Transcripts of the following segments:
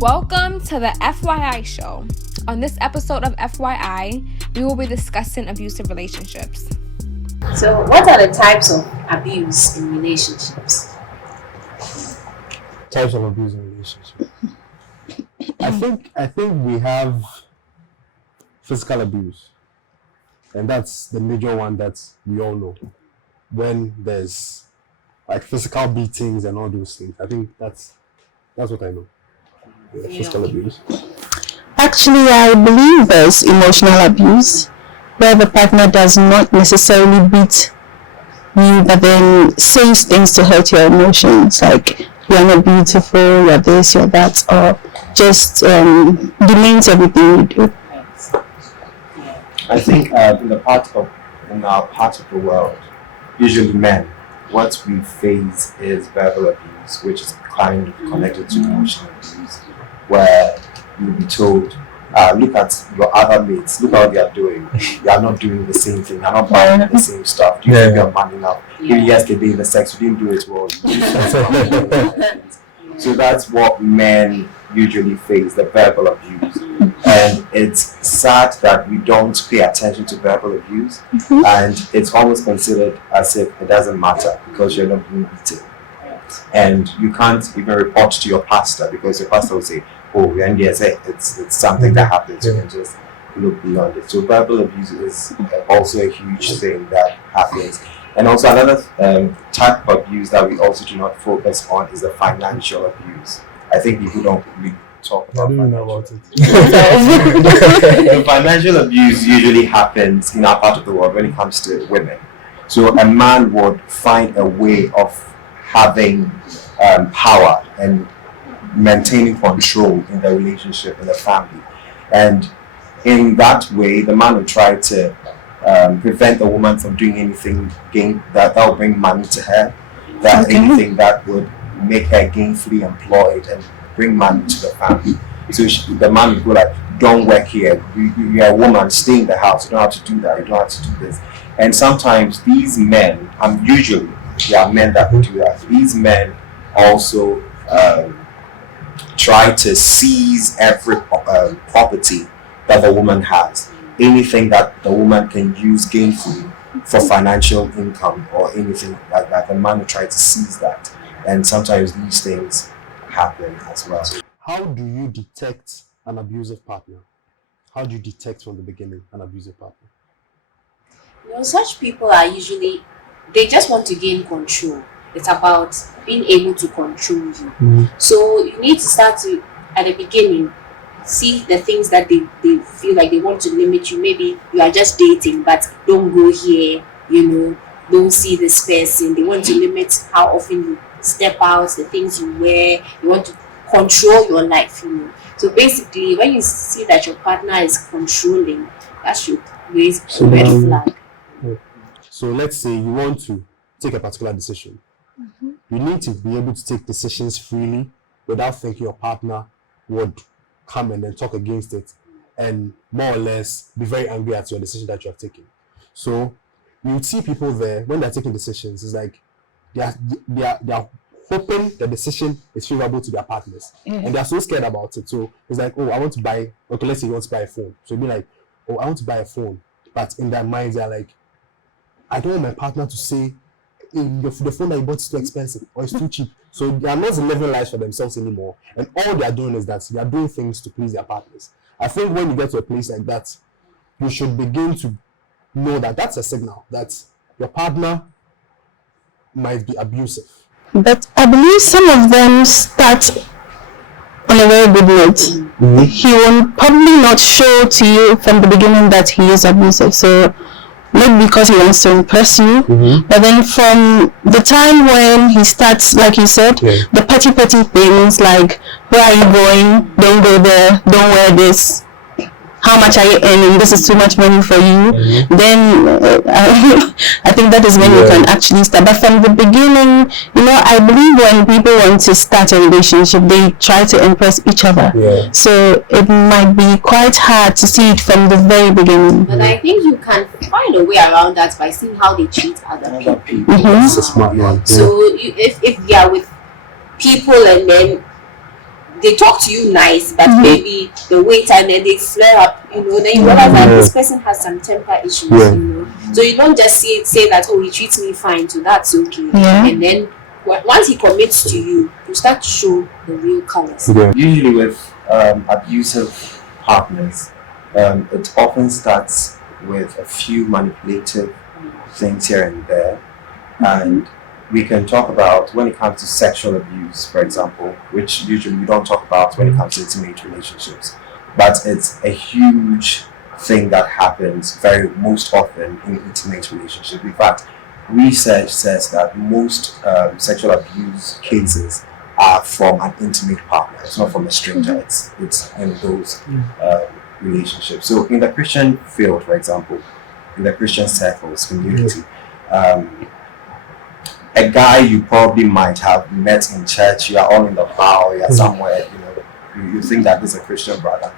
Welcome to the FYI show. On this episode of FYI, we will be discussing abusive relationships. So, what are the types of abuse in relationships? Types of abuse in relationships. I think we have physical abuse, and that's the major one that we all know. When there's like physical beatings and all those things, I think that's what I know. Physical abuse. Actually, I believe there's emotional abuse, where the partner does not necessarily beat you, but then says things to hurt your emotions, like you're not beautiful, you're this, you're that, or just demeans everything you do. I think in our part of the world, usually men, what we face is verbal abuse, which is kind of connected to emotional abuse, where you'll be told, look at your other mates, look how they are doing. You are not doing the same thing, you are not buying the same stuff. Do you think you're man enough? Even yesterday in the sex, you didn't do it well. So that's what men usually face, the verbal abuse. And it's sad that we don't pay attention to verbal abuse, and it's almost considered as if it doesn't matter because you're not being beaten. And you can't even report to your pastor because your pastor will say, oh, and yes, it's something that happens. You can just look beyond it. So verbal abuse is also a huge thing that happens. And also another type of abuse that we also do not focus on is the financial abuse. I think people don't really talk about it. The financial abuse usually happens in our part of the world when it comes to women. So a man would find a way of having power and maintaining control in the relationship, in the family. And in that way, the man will try to prevent the woman from doing anything that will bring money to her, anything that would make her gainfully employed and bring money to the family. So the man would go like, don't work here, you're a woman, stay in the house, you don't have to do that, you don't have to do this. And sometimes these men, usually there are men that would do that, these men also try to seize every property that the woman has, anything that the woman can use gainfully for financial income or anything like that. The man will try to seize that, and sometimes these things happen as well. How do you detect an abusive partner? How do you detect from the beginning an abusive partner? Such people are usually, they just want to gain control. It's about being able to control you. So you need to start to, at the beginning, see the things that they feel like they want to limit you. Maybe you are just dating, but don't go here, don't see this person. They want to limit how often you step out, the things you wear. You want to control your life, So basically, when you see that your partner is controlling, that should raise a red flag. So let's say you want to take a particular decision. You need to be able to take decisions freely without thinking your partner would come and then talk against it and more or less be very angry at your decision that you have taken. So you would see people there when they're taking decisions, it's like they are hoping the decision is favorable to their partners, and they're so scared about it. So it's like, oh, I want to buy, okay, let's say you want to buy a phone. So it'd be like, oh, I want to buy a phone, but in their minds they're like, I don't want my partner to say the phone that you bought is too expensive or it's too cheap. So they are not living lives for themselves anymore, and all they are doing is that they are doing things to please their partners. I think when you get to a place like that, you should begin to know that that's a signal that your partner might be abusive. But I believe some of them start on a very good note. He will probably not show to you from the beginning that he is abusive. So maybe because he wants to impress you, but then from the time when he starts, like you said, the petty things like, where are you going? Don't go there. Don't wear this. How much are you earning? This is too much money for you. Then I think that is when you can actually start. But from the beginning, I believe when people want to start a relationship, they try to impress each other. So it might be quite hard to see it from the very beginning. But I think you can find a way around that by seeing how they treat other people. That's a smart one. So if they are with people and then they talk to you nice, but maybe the wait and then they flare up, then you realize that this person has some temper issues, So you don't just say that, oh, he treats me fine, so that's okay. And then once he commits to you, you start to show the real colors. Usually with abusive partners, it often starts with a few manipulative things here and there, and we can talk about when it comes to sexual abuse, for example, which usually we don't talk about when it comes to intimate relationships, but it's a huge thing that happens most often in intimate relationships. In fact, research says that most sexual abuse cases are from an intimate partner. It's not from a stranger. It's in those relationships. So in the Christian field, for example, in the Christian circles community, a guy you probably might have met in church, you are all in the bar, you are somewhere, you think that this is a Christian brother,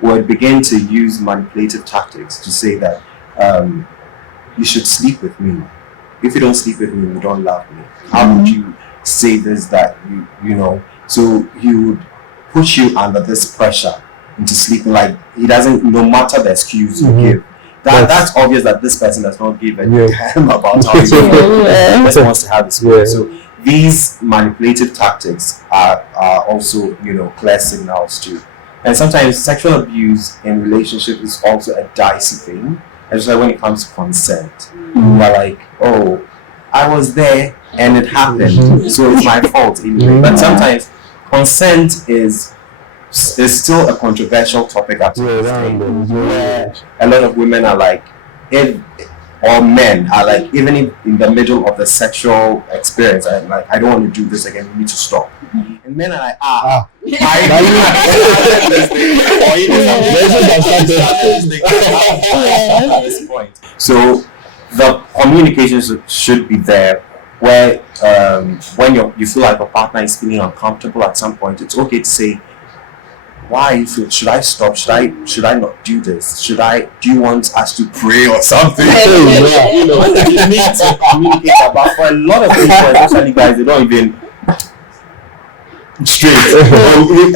would begin to use manipulative tactics to say that you should sleep with me. If you don't sleep with me, you don't love me. How would you say this, that so he would put you under this pressure into sleeping, like he doesn't, no matter the excuse you give. That's obvious that this person does not give a damn about how you feel. This person wants to have his way. So these manipulative tactics are also, clear signals too. And sometimes sexual abuse in relationships is also a dicey thing, especially when it comes to consent. We're like, oh, I was there and it happened, so it's my fault anyway. But sometimes consent is still a controversial topic at where a lot of women are like, or men are like, even in the middle of the sexual experience, I'm like, I don't want to do this again, we need to stop. And men are like, at this point. So the communication should be there, where when you feel like a partner is feeling uncomfortable at some point, it's okay to say, why? Should I stop? Should I not do this? Do you want us to pray or something? You need to communicate about. For a lot of people, especially guys, they don't even straight.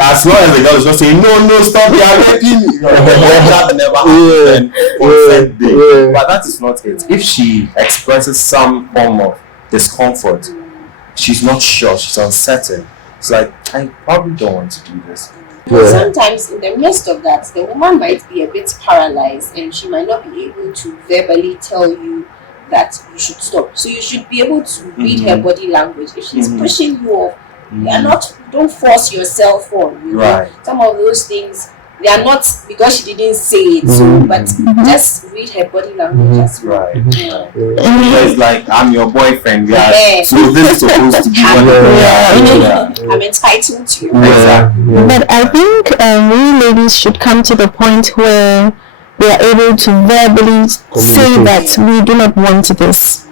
As long as the girl is not saying no, stop, you are making me. That never happens. Consent day. But that is not it. If she expresses some form of discomfort, she's not sure, she's uncertain. It's like, I probably don't want to do this. Sometimes in the midst of that, the woman might be a bit paralyzed and she might not be able to verbally tell you that you should stop. So you should be able to read her body language. If she's pushing you off, don't force yourself on. Some of those things, they are not because she didn't say it, but just read her body language as well. It's like, I'm your boyfriend, so this is supposed to be I'm entitled to you. But I think we ladies should come to the point where we are able to verbally say that we do not want this.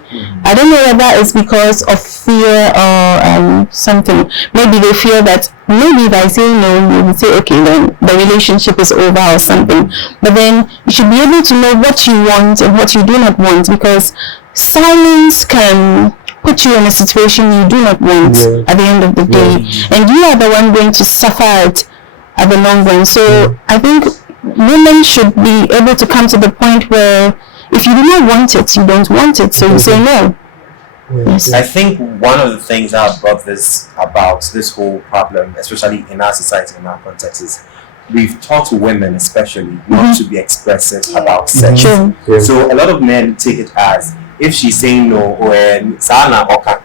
I don't know whether it's because of fear or something. Maybe they fear that maybe if I say no, you will say, okay, then the relationship is over or something. But then you should be able to know what you want and what you do not want, because silence can put you in a situation you do not want at the end of the day. And you are the one going to suffer it at the long run. So I think women should be able to come to the point where if you do not want it, you don't want it, so you say no. Yes. I think one of the things that brought this about, this whole problem, especially in our society, in our context, is we've taught women especially not to be expressive about sex. So a lot of men take it as, if she's saying no, when Sana Oka.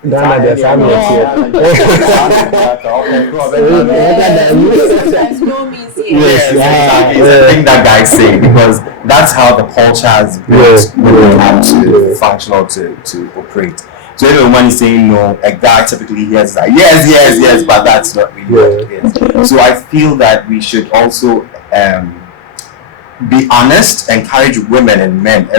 Yes, it's a thing that guys say, because that's how the culture has built women up to function or to operate. So if a woman is saying no, a guy typically hears like yes, but that's not really what it is. So I feel that we should also be honest, encourage women and men.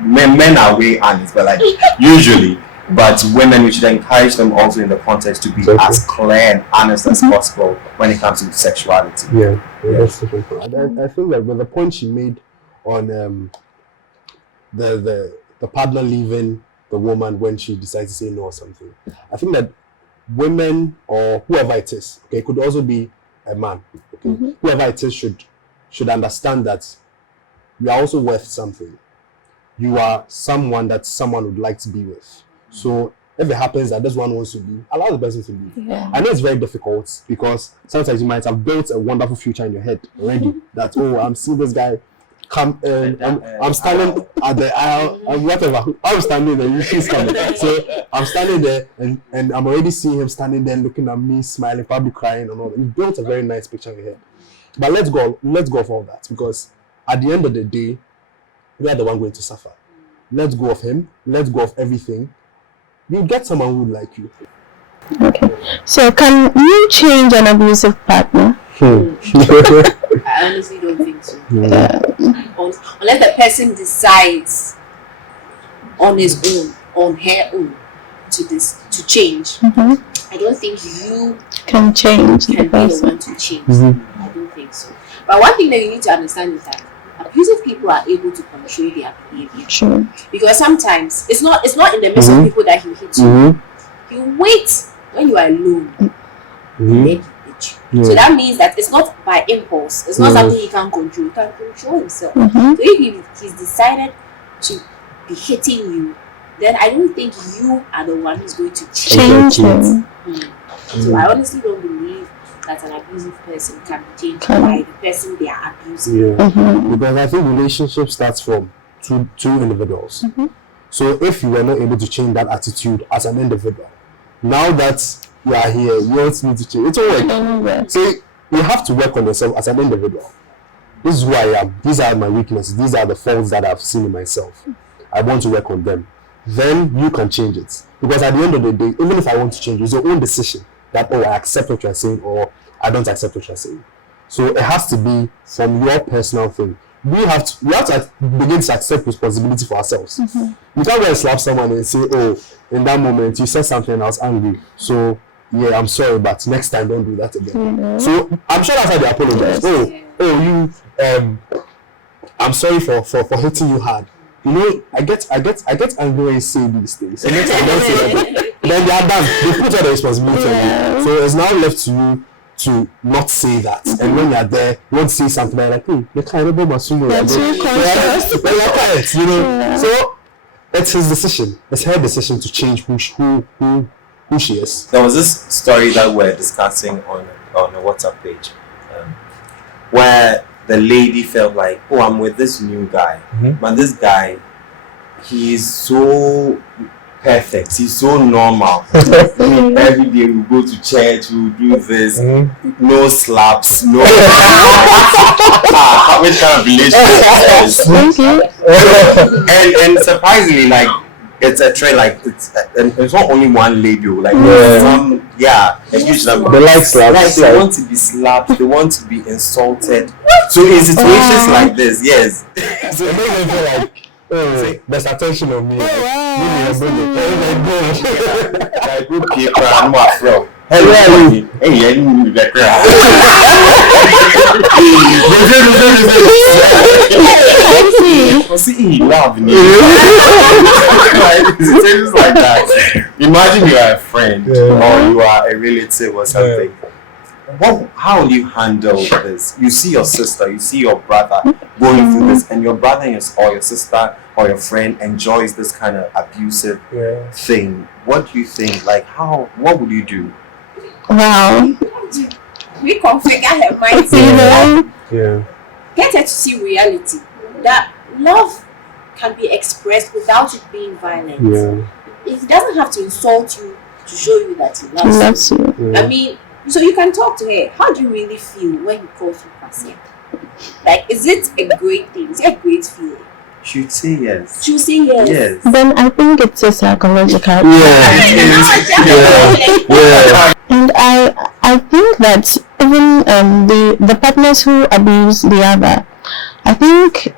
Men are way honest, but like usually, but women, we should encourage them also in the context to be as clear and honest as possible when it comes to sexuality. That's the point. I feel like with the point she made on the partner leaving the woman when she decides to say no or something, I think that women or whoever it is, it could also be a man, okay, whoever it is should understand that you are also worth something. You are someone that someone would like to be with. So if it happens that this one wants to be, allow the person to be. Yeah. I know it's very difficult because sometimes you might have built a wonderful future in your head already. That, oh, I'm seeing this guy come, I'm standing at the aisle, and whatever. I'm standing there, she's coming. So I'm standing there, and I'm already seeing him standing there looking at me, smiling, probably crying and all that. You built a very nice picture in your head. But let's go off all that, because at the end of the day, we are the one going to suffer. Let's go of him. Let's go of everything. You get someone who would like you. Okay. So can you change an abusive partner? I honestly don't think so. Unless the person decides on his own, on her own, to change. I don't think you Can change can the be the person. one to change. I don't think so. But one thing that you need to understand is that abusive people are able to control their behavior. Sure. Because sometimes it's not in the midst of people that he hits you. He waits when you are alone. Then he hits you. So that means that it's not by impulse. It's not something he can control. He can control himself. So if he's decided to be hitting you, then I don't think you are the one who's going to Change him. So I honestly don't believe that an abusive person can be changed by the person they are abusing. Because I think relationship starts from two individuals. So if you were not able to change that attitude as an individual, now that you are here, you want me to change. It won't work. So you have to work on yourself as an individual. This is who I am. These are my weaknesses. These are the faults that I've seen in myself. I want to work on them. Then you can change it. Because at the end of the day, even if I want to change, it's your own decision that, oh, I accept what you're saying, or I don't accept what you're saying. So it has to be from your personal thing. We have to begin to accept responsibility for ourselves. You can't go and slap someone and say, oh, in that moment you said something and I was angry. So yeah, I'm sorry, but next time don't do that again. So I'm sure that's how they apologize. I'm sorry for hitting you hard. You know, I get angry when you say these things. So next time don't say that. Then they are done. They put all the responsibility on you. So it's now left to you to not say that. And when you're there, you want to say something like, hey, they can't remember my sumo. You know. So it's his decision. It's her decision to change who she is. There was this story that we're discussing on a WhatsApp page, where the lady felt like, oh, I'm with this new guy, but this guy, he's so perfect, he's so normal. Every day we go to church, we do this, no slaps, no. Which kind of relationship is this? And surprisingly, like, it's a trend, like it's not only one lady, like some, a huge number. They like slaps. Like, they want to be slapped, they want to be insulted. So in situations like this, yes. So it makes me feel like, oh, there's attention on me. Like, okay, I'm not from. Hey, I knew that crowd. See, love me. It's like that. Imagine you are a friend or you are a relative or something. How will you handle this? You see your sister, you see your brother going through this, and your brother or your sister or your friend enjoys this kind of abusive thing. What do you think? Like, what would you do? Wow. Reconfigure her mindset. Get her to see reality. That love can be expressed without it being violent. He doesn't have to insult you to show you that he loves you. I mean, so you can talk to her. How do you really feel when he calls you Pastor? Like, is it a great thing? Is it a great feeling? She'd say yes. She'll say yes. Yes. Then I think it's a psychological. And I think that even the partners who abuse the other, I think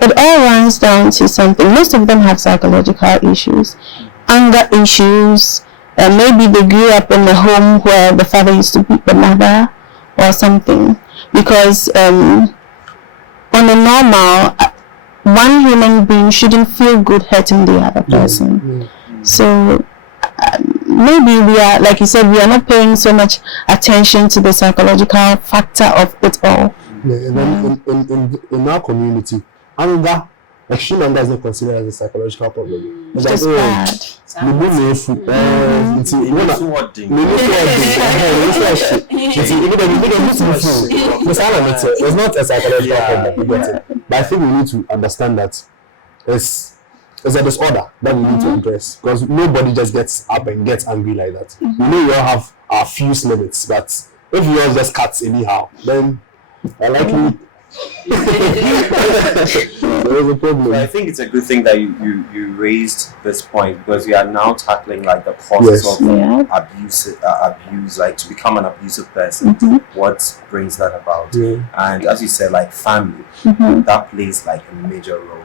it all runs down to something. Most of them have psychological issues, anger issues. Maybe they grew up in a home where the father used to beat the mother or something. Because on a normal, one human being shouldn't feel good hurting the other person. So maybe we are, like you said, we are not paying so much attention to the psychological factor of it all. Yeah, and then in our community, anger, extreme anger is not considered as a psychological problem. It's Just bad. It's not a psychological problem. But I think we need to understand that it's a disorder that we need to address, because nobody just gets up and gets angry like that. We know we all have our fuse limits, but if we all just cut anyhow, then I likely there is a problem. So I think it's a good thing that you raised this point, because we are now tackling like the causes of abuse, like to become an abusive person, what brings that about. And as you said, like family, that plays like a major role.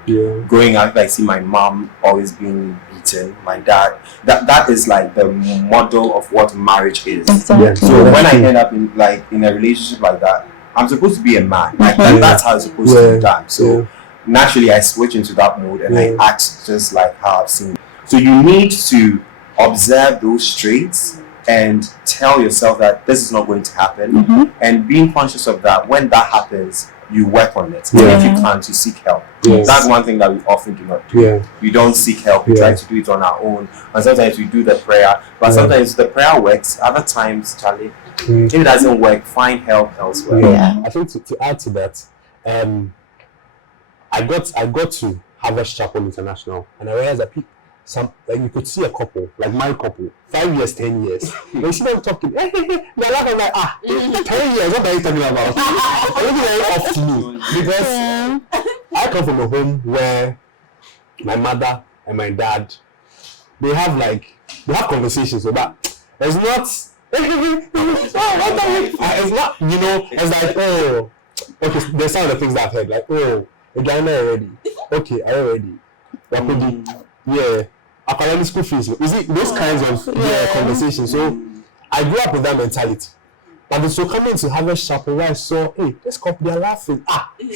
Growing up, I see my mom always being beaten, my dad, that is like the model of what marriage is. Exactly. So when I end up in a relationship like that, I'm supposed to be a man. Like that's how it's supposed to be done. So naturally I switch into that mode and I act just like how I've seen. So you need to observe those traits and tell yourself that this is not going to happen, and being conscious of that. When that happens, you work on it. And if you can't, you seek help. That's one thing that we often do not do. We don't seek help. We try to do it on our own, and sometimes we do the prayer, but sometimes the prayer works. Other times, Charlie, if it doesn't work, find help elsewhere. I think to add to that, I got to Harvest Chapel International, and I realized that you could see a couple, like my couple, 5 years, 10 years. When you see them talking, they're like, 10 years, what are you talking about? It's very off to me, because I come from a home where my mother and my dad, they have conversations, so that it's not. It's not, it's like, okay, there's some of the things that I've heard, like, again already. Okay, I already. Academic school fees. Is it those kinds of conversations? So I grew up with that mentality. But so coming to Harvest Chapel, where I saw, this couple, they're laughing.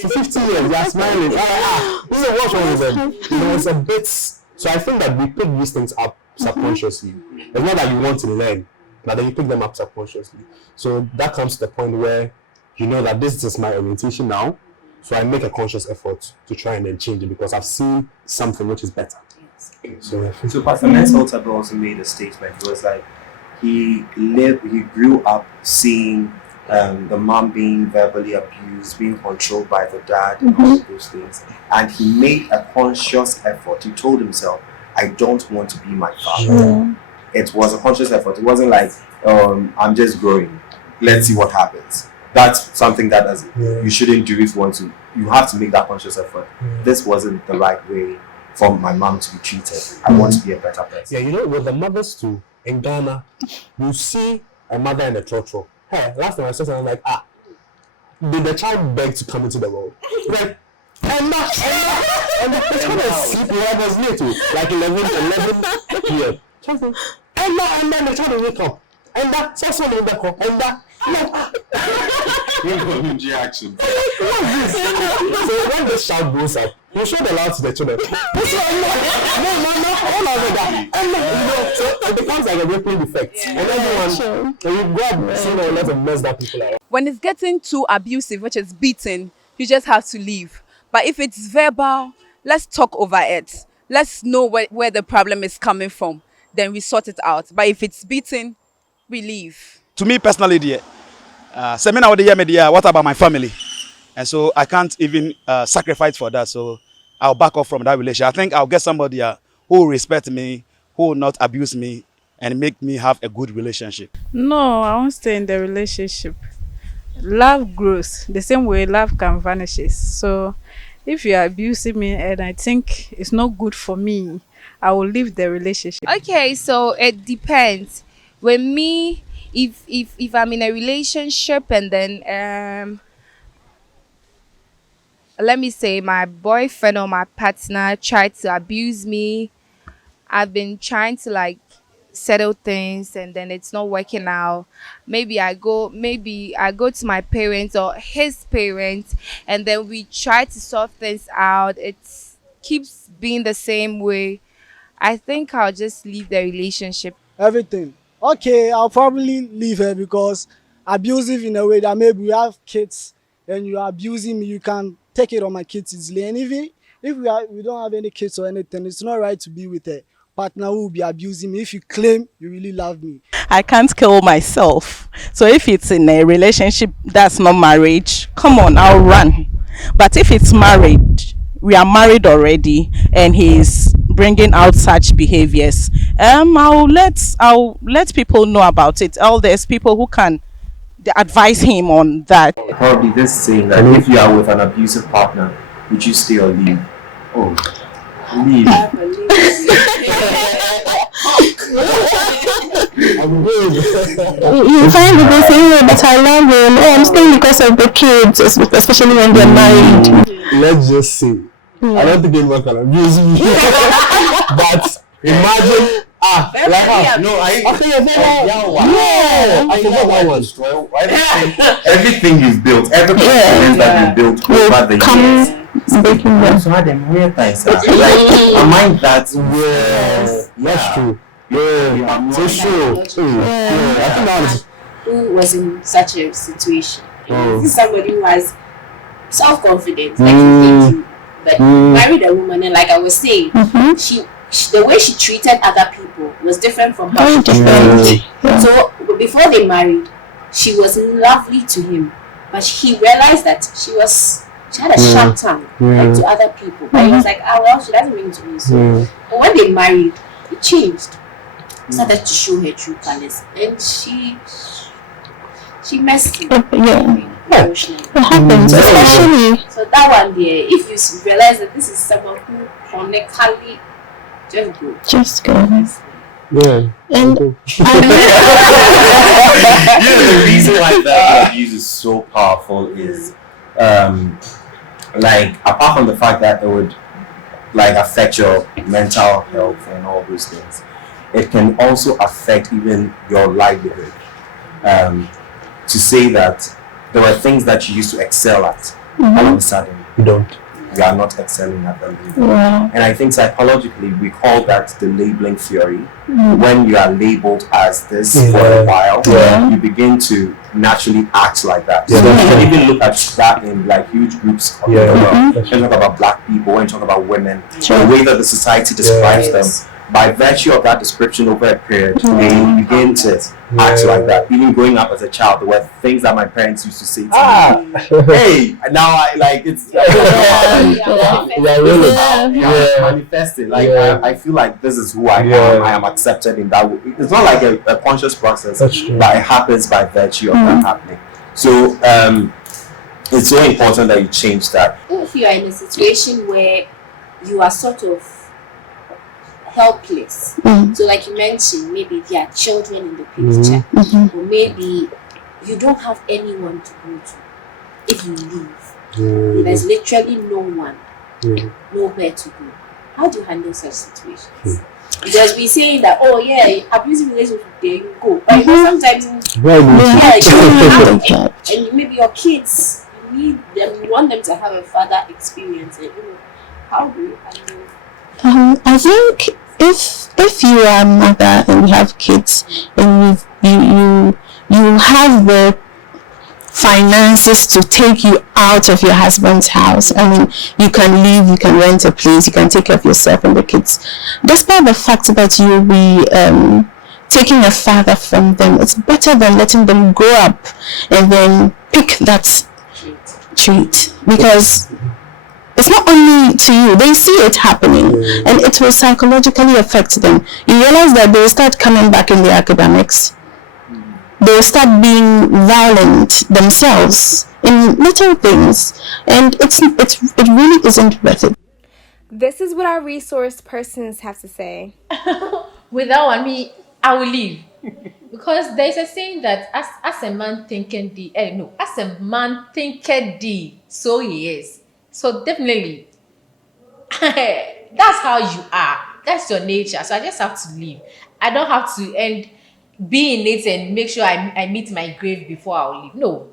For 15 years, they're smiling. This is what's wrong with them. It's a bit. So I think that we pick these things up subconsciously. It's not that you want to learn, but then you pick them up subconsciously. So that comes to the point where you know that this is my orientation now. So I make a conscious effort to try and then change it, because I've seen something which is better. So Pastor Mensalter also made a statement. It was like he grew up seeing the mom being verbally abused, being controlled by the dad, and all of those things. And he made a conscious effort. He told himself, I don't want to be my father. It was a conscious effort. It wasn't like, I'm just growing. Let's see what happens. That's something that you shouldn't do if you want to. You have to make that conscious effort. This wasn't the right way for my mom to be treated. I want to be a better person. Yeah, with the mothers too, in Ghana, you see a mother in a trotro. Hey, last time I saw something like, did the child beg to come into the world? Like, and the child was sleeping, I was late too, like 11 p.m. And then the child will wake up. And that's also in the call. And that, Action. So when the child grows up, you show the love to the children. So it becomes like a rippling effect. And everyone, you grab a lot of messed up people around. When it's getting too abusive, which is beating, you just have to leave. But if it's verbal, let's talk over it. Let's know where the problem is coming from. Then we sort it out. But if it's beating, we leave. To me personally, what about my family? And so I can't even sacrifice for that. So I'll back off from that relationship. I think I'll get somebody who will respect me, who will not abuse me, and make me have a good relationship. No, I won't stay in the relationship. Love grows. The same way love can vanishes. So if you are abusing me and I think it's not good for me, I will leave the relationship. Okay, so it depends. With me, if I'm in a relationship and then let me say my boyfriend or my partner tried to abuse me, I've been trying to settle things and then it's not working out. Maybe I go to my parents or his parents and then we try to sort things out. It keeps being the same way. I think I'll just leave the relationship. everything. Okay, I'll probably leave her because abusive in a way that maybe we have kids and you are abusing me, you can take it on my kids easily. And even if we don't have any kids or anything, it's not right to be with a partner who will be abusing me if you claim you really love me. I can't kill myself. So if it's in a relationship that's not marriage, come on, I'll run. But if it's marriage, we are married already, and he's bringing out such behaviors, I'll let people know about it. All there's people who can advise him on that. Probably this saying that if you are with an abusive partner, would you stay or leave? Oh, leave. I'm good. You find people saying, "Oh, but I love him. Oh, I'm staying because of the kids, especially when they're married." Let's just say, I don't think anyone can abuse me. But imagine, Everything you've built, every confidence that you built over the years. Breaking them. So had them real times. Like, I mind that. That's true. Yeah, so sure. I think that is. Who was in such a situation? This is somebody who has self-confidence, like you think you, but married a woman, and like I was saying, she the way she treated other people was different from how she treated me. So before they married, she was lovely to him, but he realized that she had a sharp tongue like to other people. But he was like, well, she doesn't mean to me. So but when they married, it changed. Started to show her true colors, and she messed him. Emotionally. It happens, especially. So that one there, if you realize that this is someone who chronically just go. Yeah. And the reason why that abuse is so powerful is like, apart from the fact that it would like affect your mental health and all those things, it can also affect even your livelihood. To say that there were things that you used to excel at, all of a sudden you are not excelling at them anymore. And I think psychologically we call that the labeling theory. When you are labeled as this for a while, you begin to naturally act like that. So you can even look at that in like huge groups of the world. When you talk about black people, when you talk about women, the way that the society describes them, by virtue of that description over a period, they begin to act like that. Even growing up as a child, there were things that my parents used to say to me. Hey, now I like it's manifested. Like I feel like this is who I am. I am accepted in that way. It's not like a conscious process, but it happens by virtue of that happening. So it's so important that you change that. If you are in a situation where you are sort of helpless, so like you mentioned, maybe there are children in the picture, or maybe you don't have anyone to go to. If you leave, there's literally no one, nowhere to go. How do you handle such situations? Because we saying that, oh yeah, abusive relationship, there you go, but you know, sometimes and maybe your kids, you need them, you want them to have a father experience, and how do you handle? I think if you are a mother and you have kids and you have the finances to take you out of your husband's house, I mean, you can leave, you can rent a place, you can take care of yourself and the kids. Despite the fact that you'll be taking a father from them, it's better than letting them grow up and then pick that treat, because it's not only to you, they see it happening and it will psychologically affect them. You realize that they will start coming back in their academics. They will start being violent themselves in little things, and it really isn't worth it. This is what our resource persons have to say. Without one, I will leave. Because there is a saying that as a man thinketh thee, as a man thinketh thee, so he is. So definitely, that's how you are. That's your nature. So I just have to leave. I don't have to be in it and make sure I meet my grave before I'll leave. No.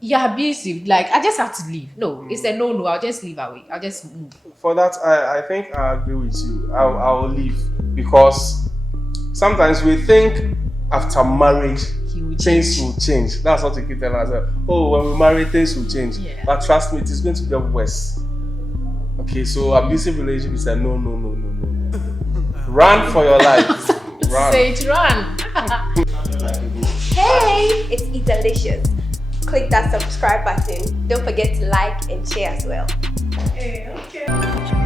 You're abusive. Like, I just have to leave. No, it's a no. I'll just leave away. I'll just move. For that, I think I agree with you. I'll leave, because sometimes we think after marriage things will change. That's what we keep telling ourselves. Oh, when we marry, things will change. Yeah. But trust me, it is going to get worse. Okay, so abusive relationships are no. Run for your life. Run. Say it, run. Hey, it's Delicious. Click that subscribe button. Don't forget to like and share as well. Okay.